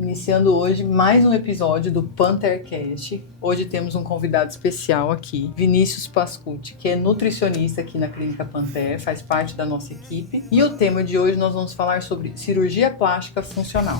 Iniciando hoje mais um episódio do PantherCast. Hoje temos um convidado especial aqui, Vinícius Pascucci, que é nutricionista aqui na Clínica Panther, faz parte da nossa equipe. E o tema de hoje nós vamos falar sobre cirurgia plástica funcional.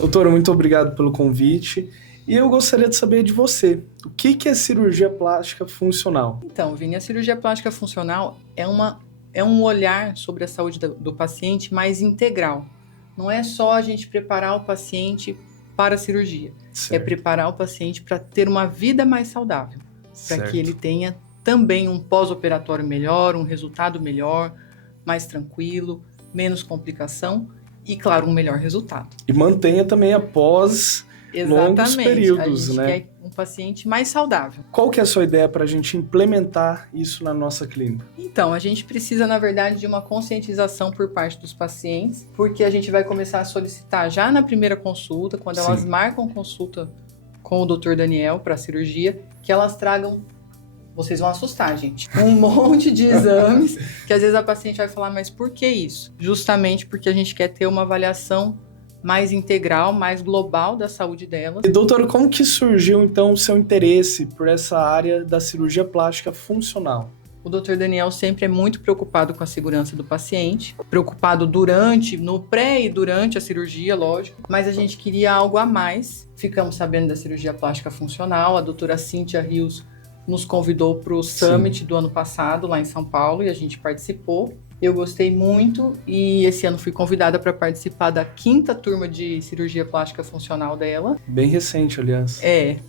Doutora, muito obrigado pelo convite. E eu gostaria de saber de você, o que é cirurgia plástica funcional? Então, Vini, a cirurgia plástica funcional é um olhar sobre a saúde do paciente mais integral. Não é só a gente preparar o paciente para a cirurgia, Certo. É preparar o paciente para ter uma vida mais saudável, para que ele tenha também um pós-operatório melhor, um resultado melhor, mais tranquilo, menos complicação e, claro, um melhor resultado. E mantenha também após longos períodos, a gente né? quer um paciente mais saudável. Qual que é a sua ideia para a gente implementar isso na nossa clínica? Então, a gente precisa, na verdade, de uma conscientização por parte dos pacientes, porque a gente vai começar a solicitar já na primeira consulta, quando elas marcam consulta com o Dr. Daniel para a cirurgia, que elas tragam, vocês vão assustar, gente, um monte de exames, que às vezes a paciente vai falar, mas por que isso? Justamente porque a gente quer ter uma avaliação mais integral, mais global da saúde dela. E doutor, como que surgiu então o seu interesse por essa área da cirurgia plástica funcional? O Dr. Daniel sempre é muito preocupado com a segurança do paciente, preocupado no pré e durante a cirurgia, lógico, mas a gente queria algo a mais. Ficamos sabendo da cirurgia plástica funcional, a doutora Cíntia Rios nos convidou para o Summit do ano passado, lá em São Paulo, e a gente participou. Eu gostei muito e esse ano fui convidada para participar da 5ª turma de cirurgia plástica funcional dela. Bem recente, aliás.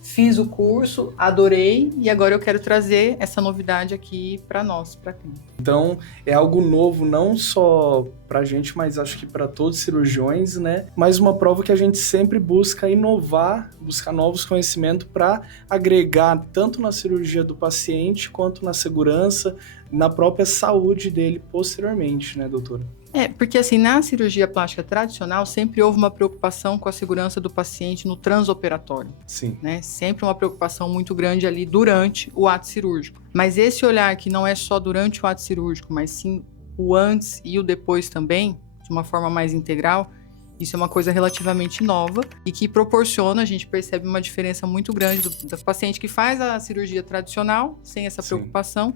Fiz o curso, adorei e agora eu quero trazer essa novidade aqui para nós, para a clínica. Então, é algo novo não só para a gente, mas acho que para todos os cirurgiões, né? Mais uma prova que a gente sempre busca inovar, buscar novos conhecimentos para agregar tanto na cirurgia do paciente quanto na segurança, na própria saúde dele posteriormente, né, doutora? Porque assim, na cirurgia plástica tradicional, sempre houve uma preocupação com a segurança do paciente no transoperatório. Sim. Né? Sempre uma preocupação muito grande ali durante o ato cirúrgico. Mas esse olhar que não é só durante o ato cirúrgico, mas sim o antes e o depois também, de uma forma mais integral, isso é uma coisa relativamente nova e que proporciona, a gente percebe uma diferença muito grande do paciente que faz a cirurgia tradicional, sem essa preocupação,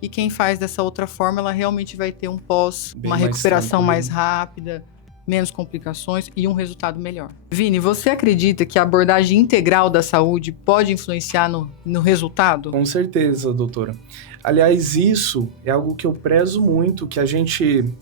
e quem faz dessa outra forma, ela realmente vai ter uma recuperação mais rápida, menos complicações e um resultado melhor. Vini, você acredita que a abordagem integral da saúde pode influenciar no resultado? Com certeza, doutora. Aliás, isso é algo que eu prezo muito, que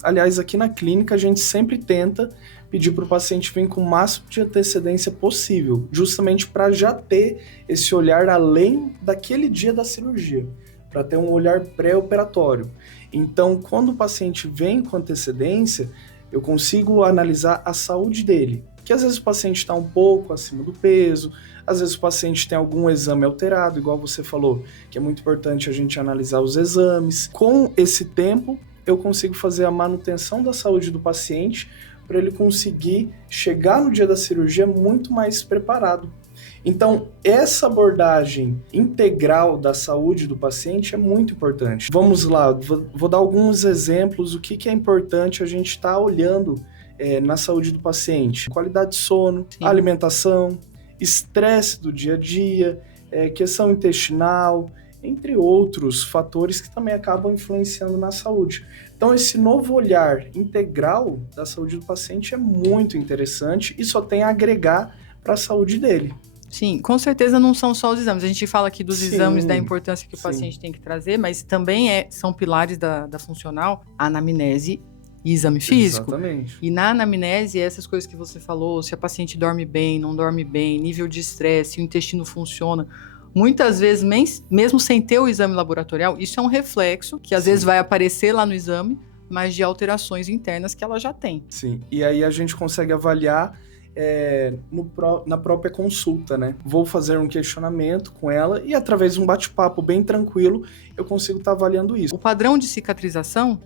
aliás, aqui na clínica a gente sempre tenta pedir para o paciente vir com o máximo de antecedência possível, justamente para já ter esse olhar além daquele dia da cirurgia, para ter um olhar pré-operatório. Então, quando o paciente vem com antecedência, eu consigo analisar a saúde dele, que às vezes o paciente está um pouco acima do peso, às vezes o paciente tem algum exame alterado, igual você falou, que é muito importante a gente analisar os exames. Com esse tempo, eu consigo fazer a manutenção da saúde do paciente para ele conseguir chegar no dia da cirurgia muito mais preparado. Então, essa abordagem integral da saúde do paciente é muito importante. Vamos lá, vou dar alguns exemplos do que é importante a gente estar olhando na saúde do paciente. Qualidade de sono, alimentação, estresse do dia a dia, questão intestinal, entre outros fatores que também acabam influenciando na saúde. Então, esse novo olhar integral da saúde do paciente é muito interessante e só tem a agregar para a saúde dele. Sim, com certeza não são só os exames. A gente fala aqui dos exames, da importância que o paciente tem que trazer, mas também são pilares da funcional, a anamnese e exame físico. Exatamente. E na anamnese, essas coisas que você falou, se a paciente dorme bem, não dorme bem, nível de estresse, se o intestino funciona. Muitas vezes, mesmo sem ter o exame laboratorial, isso é um reflexo que às vezes vai aparecer lá no exame, mas de alterações internas que ela já tem. Sim, e aí a gente consegue avaliar na própria consulta, né? Vou fazer um questionamento com ela e através de um bate-papo bem tranquilo, eu consigo estar avaliando isso. O padrão de cicatrização,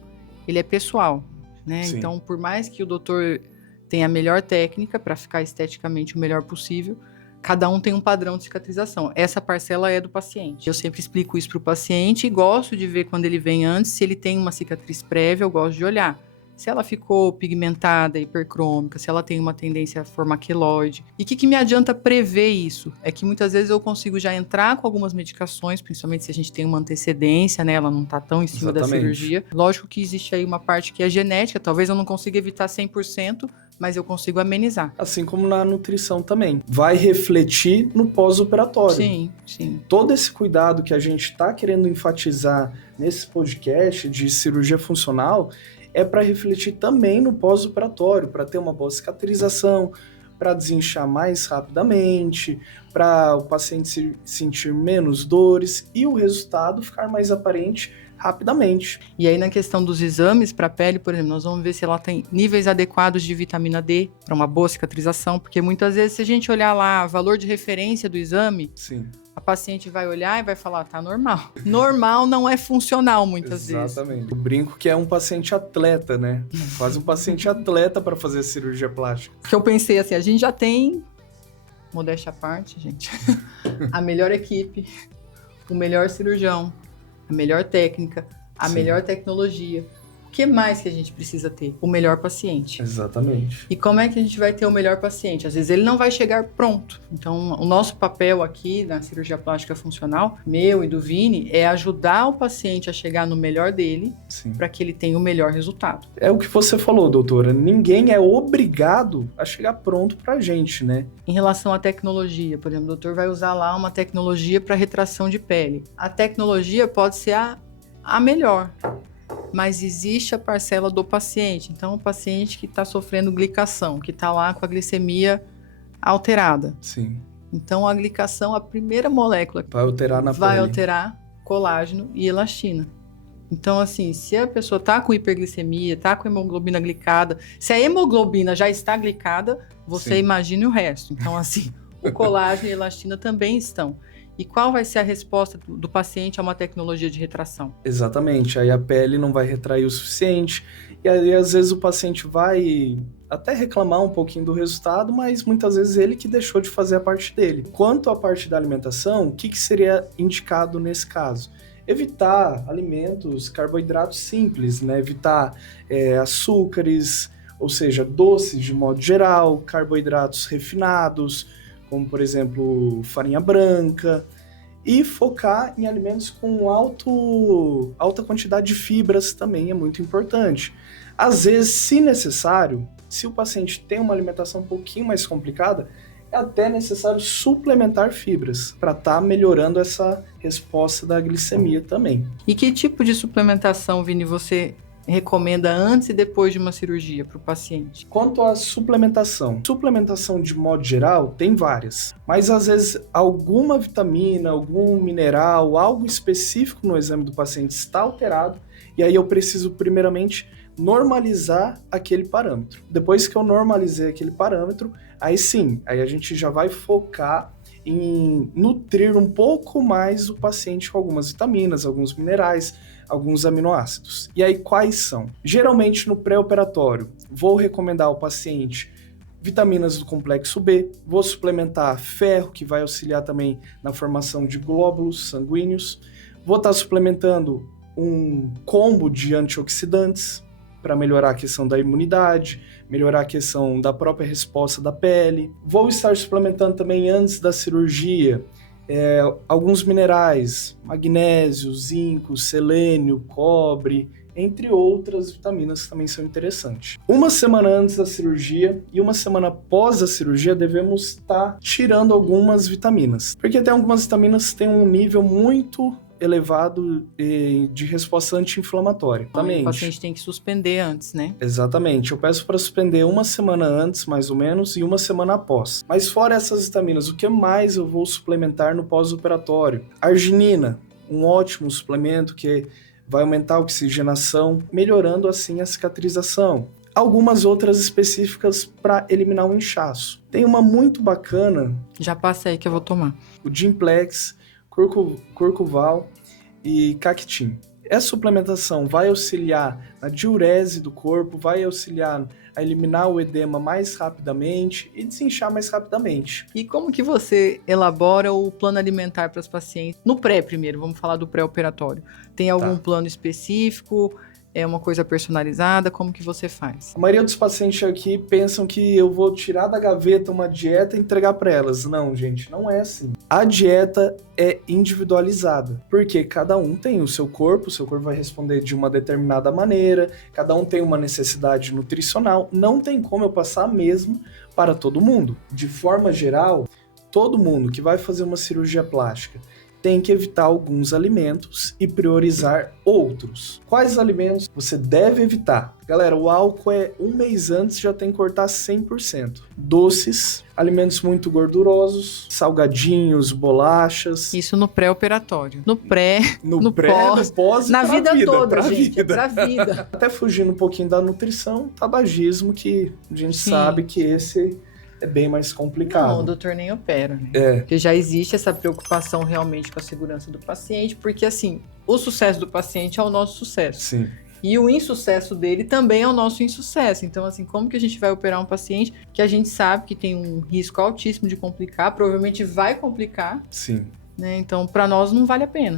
ele é pessoal, né? Sim. Então, por mais que o doutor tenha a melhor técnica para ficar esteticamente o melhor possível, Cada um tem um padrão de cicatrização. Essa parcela é do paciente. Eu sempre explico isso para o paciente e gosto de ver quando ele vem antes, se ele tem uma cicatriz prévia, eu gosto de olhar. Se ela ficou pigmentada, hipercrômica, se ela tem uma tendência a formar queloide. E o que me adianta prever isso? É que muitas vezes eu consigo já entrar com algumas medicações, principalmente se a gente tem uma antecedência, né? Ela não está tão em cima da cirurgia. Lógico que existe aí uma parte que é genética, talvez eu não consiga evitar 100%, mas eu consigo amenizar. Assim como na nutrição também. Vai refletir no pós-operatório. Sim, sim. Todo esse cuidado que a gente está querendo enfatizar nesse podcast de cirurgia funcional é para refletir também no pós-operatório, para ter uma boa cicatrização, para desinchar mais rapidamente, para o paciente sentir menos dores e o resultado ficar mais aparente rapidamente. E aí, na questão dos exames para a pele, por exemplo, nós vamos ver se ela tem níveis adequados de vitamina D para uma boa cicatrização, porque muitas vezes, se a gente olhar lá valor de referência do exame, sim, a paciente vai olhar e vai falar, tá normal. Normal não é funcional muitas vezes. Exatamente. Eu brinco que é um paciente atleta, né? Quase um paciente atleta para fazer cirurgia plástica. Porque eu pensei assim, a gente já tem, modéstia à parte, gente, a melhor equipe, o melhor cirurgião, a melhor técnica, a Sim. melhor tecnologia. O que mais que a gente precisa ter? O melhor paciente. Exatamente. E como é que a gente vai ter o melhor paciente? Às vezes ele não vai chegar pronto. Então, o nosso papel aqui na cirurgia plástica funcional, meu e do Vini, é ajudar o paciente a chegar no melhor dele para que ele tenha o melhor resultado. É o que você falou, doutora. Ninguém é obrigado a chegar pronto pra gente, né? Em relação à tecnologia, por exemplo, o doutor vai usar lá uma tecnologia para retração de pele. A tecnologia pode ser a melhor, mas existe a parcela do paciente. Então, o paciente que está sofrendo glicação, que está lá com a glicemia alterada. Sim. Então, a glicação, a primeira molécula vai alterar na vai pele. alterar colágeno e elastina. Então, assim, se a pessoa está com hiperglicemia, está com hemoglobina glicada, se a hemoglobina já está glicada, você imagine o resto. Então, assim, o colágeno e a elastina também estão. E qual vai ser a resposta do paciente a uma tecnologia de retração? Exatamente, aí a pele não vai retrair o suficiente, e aí às vezes o paciente vai até reclamar um pouquinho do resultado, mas muitas vezes ele que deixou de fazer a parte dele. Quanto à parte da alimentação, o que seria indicado nesse caso? Evitar alimentos, carboidratos simples, né? Evitar açúcares, ou seja, doces de modo geral, carboidratos refinados, como por exemplo farinha branca, e focar em alimentos com alta quantidade de fibras também é muito importante. Às vezes, se necessário, se o paciente tem uma alimentação um pouquinho mais complicada, é até necessário suplementar fibras para estar melhorando essa resposta da glicemia também. E que tipo de suplementação, Vini, você recomenda antes e depois de uma cirurgia para o paciente? Quanto à suplementação de modo geral tem várias, mas às vezes alguma vitamina, algum mineral, algo específico no exame do paciente está alterado, e aí eu preciso primeiramente normalizar aquele parâmetro. Depois que eu normalizei aquele parâmetro, aí sim, aí a gente já vai focar em nutrir um pouco mais o paciente com algumas vitaminas, alguns minerais, alguns aminoácidos. E aí quais são? Geralmente no pré-operatório, vou recomendar ao paciente vitaminas do complexo B, vou suplementar ferro, que vai auxiliar também na formação de glóbulos sanguíneos, vou estar suplementando um combo de antioxidantes para melhorar a questão da imunidade, melhorar a questão da própria resposta da pele. Vou estar suplementando também antes da cirurgia alguns minerais, magnésio, zinco, selênio, cobre, entre outras vitaminas que também são interessantes. Uma semana antes da cirurgia e uma semana após a cirurgia devemos estar tirando algumas vitaminas, porque tem algumas vitaminas que têm um nível muito elevado de resposta anti-inflamatória. O paciente tem que suspender antes, né? Exatamente. Eu peço para suspender uma semana antes, mais ou menos, e uma semana após. Mas fora essas vitaminas, o que mais eu vou suplementar no pós-operatório? Arginina, um ótimo suplemento que vai aumentar a oxigenação, melhorando assim a cicatrização. Algumas outras específicas para eliminar o inchaço. Tem uma muito bacana. Já passa aí que eu vou tomar. O Gimplex, Curcuval e Cactin. Essa suplementação vai auxiliar na diurese do corpo, vai auxiliar a eliminar o edema mais rapidamente e desinchar mais rapidamente. E como que você elabora o plano alimentar para os pacientes? No pré primeiro, vamos falar do pré-operatório. Tem algum plano específico? É uma coisa personalizada? Como que você faz? A maioria dos pacientes aqui pensam que eu vou tirar da gaveta uma dieta e entregar para elas. Não, gente, não é assim. A dieta é individualizada, porque cada um tem o seu corpo vai responder de uma determinada maneira, cada um tem uma necessidade nutricional, não tem como eu passar a mesma para todo mundo. De forma geral, todo mundo que vai fazer uma cirurgia plástica tem que evitar alguns alimentos e priorizar outros. Quais alimentos você deve evitar? Galera, o álcool um mês antes já tem que cortar 100%. Doces, alimentos muito gordurosos, salgadinhos, bolachas. Isso no pré-operatório. No pós, no pós e na vida toda, gente. Vida. É pra vida. Até fugindo um pouquinho da nutrição, tabagismo, que a gente sabe que esse é bem mais complicado. Não, o doutor nem opera, né? Porque já existe essa preocupação realmente com a segurança do paciente, porque assim, o sucesso do paciente é o nosso sucesso. Sim. E o insucesso dele também é o nosso insucesso. Então, assim, como que a gente vai operar um paciente que a gente sabe que tem um risco altíssimo de complicar, provavelmente vai complicar. Sim. Né? Então, para nós não vale a pena.